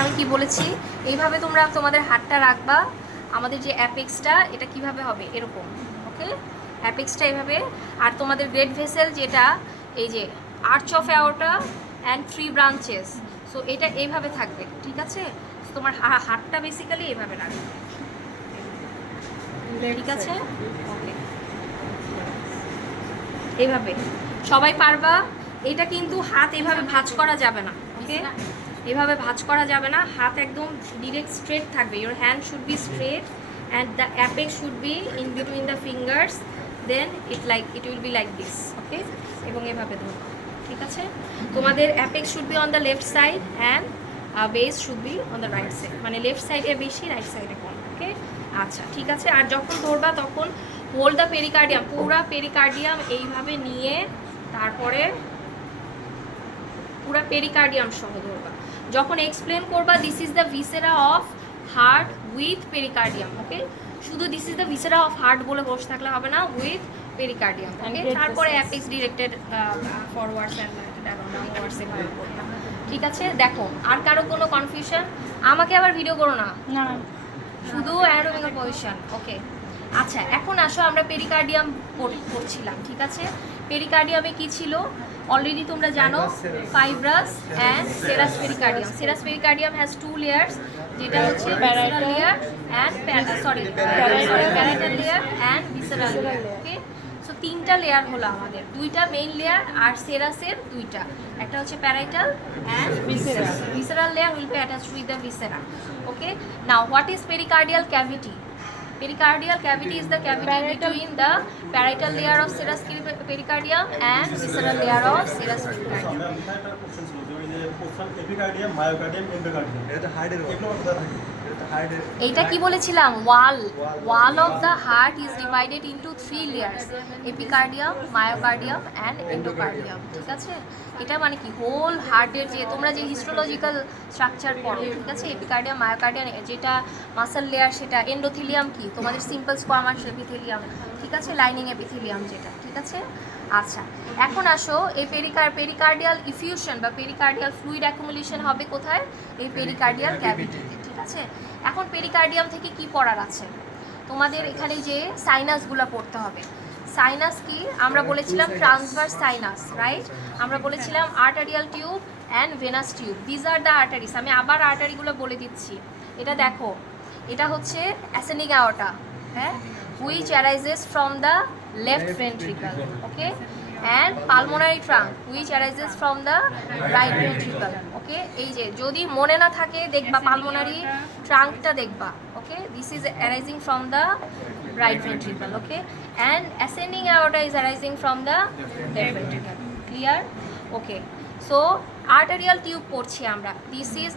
আমি কি বলেছি, এইভাবে তোমরা তোমাদের হাতটা রাখবা। আমাদের যে অ্যাপেক্সটা এটা কিভাবে হবে এরকম, ওকে? অ্যাপেক্সটা এইভাবে। আর তোমাদের গ্রেট ভেসেল যেটা, এই যে arch of aorta and 3 branches, so এটা এইভাবে থাকবে, ঠিক আছে? তোমার হাতটা বেসিক্যালি এইভাবে রাখবে, ঠিক আছে? ওকে, এইভাবে সবাই পারবা। এটা কিন্তু হাত এভাবে ভাঁজ করা যাবে না, ওকে? এভাবে ভাঁজ করা যাবে না, হাত একদম ডিরেক্ট স্ট্রেট থাকবে। Your hand should be straight and the apex should be in between the fingers, then it will be like this, okay? এবং এভাবে ধরো, ঠিক আছে? তোমাদের apex should be on the left side and base should be on the right side, মানে left সাইডে বেশি, right সাইডে কম, ওকে? আচ্ছা, ঠিক আছে। আর যখন ধরবা তখন হোল্ড দ্য পেরিকার্ডিয়াম, পুরা পেরিকার্ডিয়াম এইভাবে নিয়ে তারপরে পুরা পেরিকার্ডিয়াম সহ ধরবা। যখন এক্সপ্লেন করবা this is the viscera of heart with pericardium, okay? শুধু this is the viscera of heart বলে বসে থাকলে হবে না, উইথ পেরিকার্ডিয়াম, ওকে? তারপরে apex directed forwards and downwards এভাবে করবা, ঠিক আছে? দেখো, আর কারো কোনো কনফিউশন? আমাকে আবার ভিডিও করো না, শুধু অ্যানাটমিক্যাল পজিশন, ওকে? আচ্ছা, এখন আসো আমরা পেরিকার্ডিয়াম পড়ছিলাম, ঠিক আছে? পেরিকার্ডিয়ামে কি ছিল অলরেডি তোমরা জানো, fibrous and serous pericardium. Serous pericardium has 2 layers, যেটা হচ্ছে parietal layer and parietal layer and visceral layer, okay? So 3টা লেয়ার হলো আমাদের, 2টা মেইন লেয়ার আর সেরাসের 2টা, একটা হচ্ছে parietal and visceral. Visceral layer will be attached with the viscera, okay? Now what is pericardial cavity? Pericardial cavity is the cavity between the parietal layer of serous pericardium and visceral layer of serous pericardium. এইটা কি বলেছিলাম, wall of the heart is divided into 3 layers, epicardium, myocardium and endocardium, ঠিক আছে? এটা মানে কি whole হার্টের যে তোমরা যে হিস্টোলজিক্যাল স্ট্রাকচার পড়ো, ঠিক আছে? এপিকার্ডিয়াম, মায়োকার্ডিয়াম, যেটা মাসল লেয়ার সেটা, এন্ডোথেলিয়াম কি তোমাদের সিম্পল স্কোয়ামাস এপিথেলিয়াম, ঠিক আছে? লাইনিং এপিথেলিয়াম যেটা, ঠিক আছে? আচ্ছা, এখন আসো এই পেরিকার্ডিয়াল ইফিউশন বা পেরিকার্ডিয়াল ফ্লুইড অ্যাকুমুলেশন হবে কোথায়? এই পেরিকার্ডিয়াল ক্যাভিটিতে, ঠিক আছে? এখন পেরিকার্ডিয়াম থেকে কি পড়ার আছে তোমাদের? এখানে যে সাইনাসগুলো পড়তে হবে। সাইনাস কি আমরা বলেছিলাম? Transverse sinus, right? আমরা বলেছিলাম arterial tube and venous tube, these are the arteries. আমি আবার আর্টারিগুলো বলে দিচ্ছি। এটা দেখো, এটা হচ্ছে অ্যাসেন্ডিং অ্যাওর্টা, হ্যাঁ, which arises from the left ventricle, okay? And pulmonary trunk which arises from the right ventricle, okay? এই যে যদি মনে না থাকে দেখবা পালমোনারি ট্রাঙ্কটা দেখবা, okay? This is arising from the right ventricle, okay? And ascending aorta is arising from the left ventricle, clear? Okay, so arterial tube পড়ছি আমরা। দিস ইজ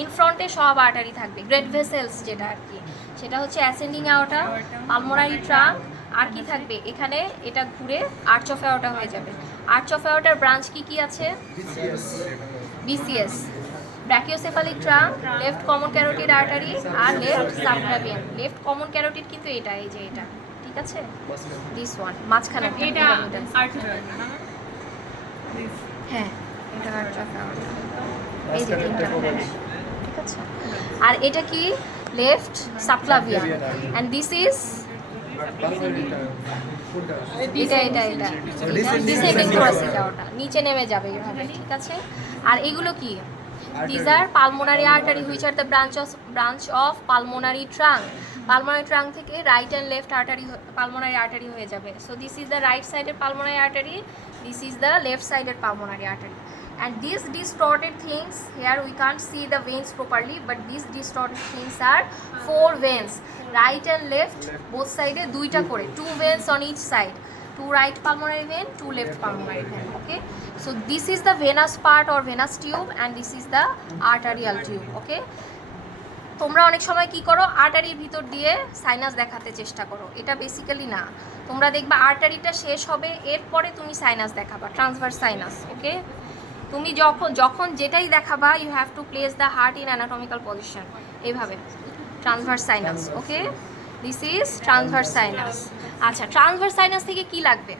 ইন ফ্রন্টে সব আর্টারি থাকবে, গ্রেট ভেসেলস যেটা আর কি, সেটা হচ্ছে অ্যাসেন্ডিং অ্যাওর্টা, পালমোনারি ট্রাঙ্ক, আর কি থাকবে এখানে? এটা ঘুরে আর্চ অফ অ্যাওর্টা হয়ে যাবে। আর্চ অফ অ্যাওর্টার ব্রাঞ্চ কি কি আছে? BCS, brachiocephalic trunk, left common carotid artery আর left subclavian. Left common carotid কিন্তু এটা, এই যে এটা, ঠিক আছে? দিস ওয়ান মাঝখানে, এটা আর্চ, হ্যাঁ, এটা আর্চ অফ অ্যাওর্টা, এই যে তিনটা, ঠিক আছে? আর এটা কি? Left subclavian, and this is descending thoracic aorta, নিচে নেমে যাবে এভাবে, ঠিক আছে? আর এগুলো কি? These are pulmonary artery which are the branch of pulmonary trunk. Pulmonary trunk থেকে right and left artery, pulmonary artery হয়ে যাবে। So this is the right সাইডের pulmonary artery, this is the left সাইডের pulmonary artery. And these distorted things, here we can't see the veins properly, but these distorted things are 4 veins, right and left, both side e 2টা করে, 2 veins on each side, 2 right pulmonary vein, 2 left pulmonary vein, okay? So this is the venous part or venous tube and this is the arterial tube, okay? তোমরা অনেক সময় কি করো, আর্টারির ভিতর দিয়ে sinus দেখাতে চেষ্টা করো, এটা বেসিক্যালি না। তোমরা দেখবা আর্টারিটা শেষ হবে, এরপরে তুমি সাইনাস দেখাবা, ট্রান্সভার্স সাইনাস, ওকে? তুমি যখন যেটাই দেখাবা, you have to place the heart in anatomical position, এইভাবে, transverse sinus, okay? This is transverse sinus. আচ্ছা, ট্রান্সভার্স সাইনাস থেকে কি লাগবে?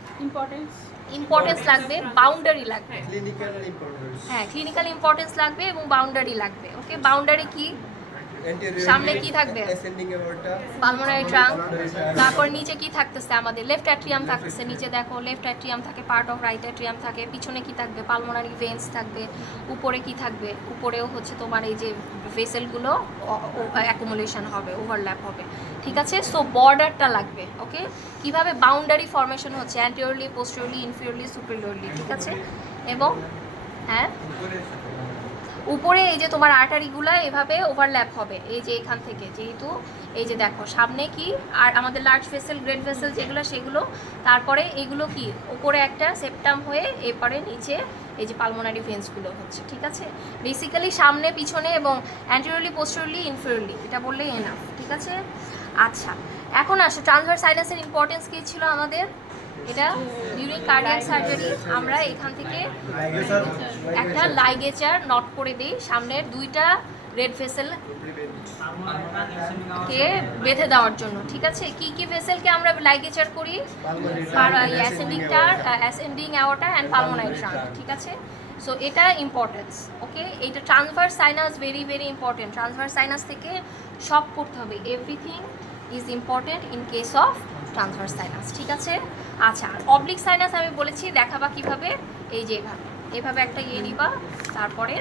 ইম্পর্টেন্স লাগবে, বাউন্ডারি লাগবে, হ্যাঁ, ক্লিনিক্যাল ইম্পর্টেন্স লাগবে এবং বাউন্ডারি লাগবে, ওকে, বাউন্ডারি কি, সামনে কি থাকবে, পালমোনারি ট্রাঙ্ক, তারপর নিচে কি থাকতেছে আমাদের লেফট অ্যাট্রিয়াম থাকতেছে, নিচে দেখো লেফট অ্যাট্রিয়াম থাকে, পার্ট অফ রাইট অ্যাট্রিয়াম থাকে, পিছনে কি থাকবে পালমোনারি ভেন্স থাকবে, উপরে কি থাকবে, উপরেও হচ্ছে তোমার এই যে ভেসেলগুলো অ্যাকুমুলেশন হবে, ওভারল্যাপ হবে, ঠিক আছে। সো বর্ডারটা লাগবে, ওকে, কিভাবে বাউন্ডারি ফর্মেশন হচ্ছে অ্যান্টিরিয়রলি, পোস্টেরিয়রলি, ইনফিরিয়রলি, সুপিরিয়রলি, ঠিক আছে। এবং হ্যাঁ উপরে এই যে তোমার আর্টারিগুলো এভাবে ওভারল্যাপ হবে, এই যে এখান থেকে, যেহেতু এই যে দেখো সামনে কি আর আমাদের লার্জ ভেসেল, গ্রেট ভেসেল যেগুলো সেগুলো, তারপরে এগুলো কি উপরে একটা সেপ্টাম হয়ে এরপরে নিচে এই যে পালমোনারি ভেন্সগুলো হচ্ছে, ঠিক আছে। বেসিক্যালি সামনে পিছনে এবং অ্যান্টিরিয়রলি, পোস্টেরিয়রলি, ইনফিরিয়রলি, এটা বললেই এনাফ, ঠিক আছে। আচ্ছা, এখন আসো ট্রান্সভার্স সাইনাসের ইম্পর্টেন্স কী ছিল আমাদের, এটা ডিউরিং কার্ডিয়াক সার্জারি আমরা এখান থেকে একটা লাইগেচার নট করে দিই সামনের দুইটা রেড ভেসেল কে বেঁধে দেওয়ার জন্য, ঠিক আছে। কি কি ভেসেলকে আমরা লাইগেচার করি, ascending aorta and pulmonary trunk, ঠিক আছে। সো এটা ইম্পর্টেন্স, ওকে। এইটা transverse sinus very very important, transverse sinus থেকে সব পড়তে হবে, everything is important in case of transverse sinus, ঠিক আছে। আচ্ছা, অবলিক সাইনাস আমি বলেছি দেখাবা কিভাবে, এই যে এভাবে এভাবে একটা ইয়ে নিবা, তারপরে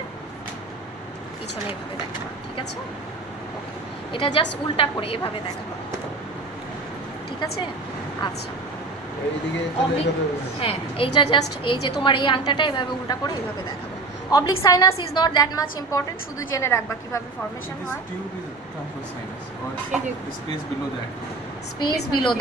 পিছনে এভাবে দেখাবা, ঠিক আছে। ওকে, এটা জাস্ট উল্টা করে এভাবে দেখাবা, ঠিক আছে। আচ্ছা, হ্যাঁ এইটা জাস্ট এই যে তোমার এই আংটাটা এভাবে উল্টা করে এইভাবে দেখাবো। Oblique sinus is not that much important, শুধু জেনে রাখবা কিভাবে ফর্মেশন হয়। Space below that. Space below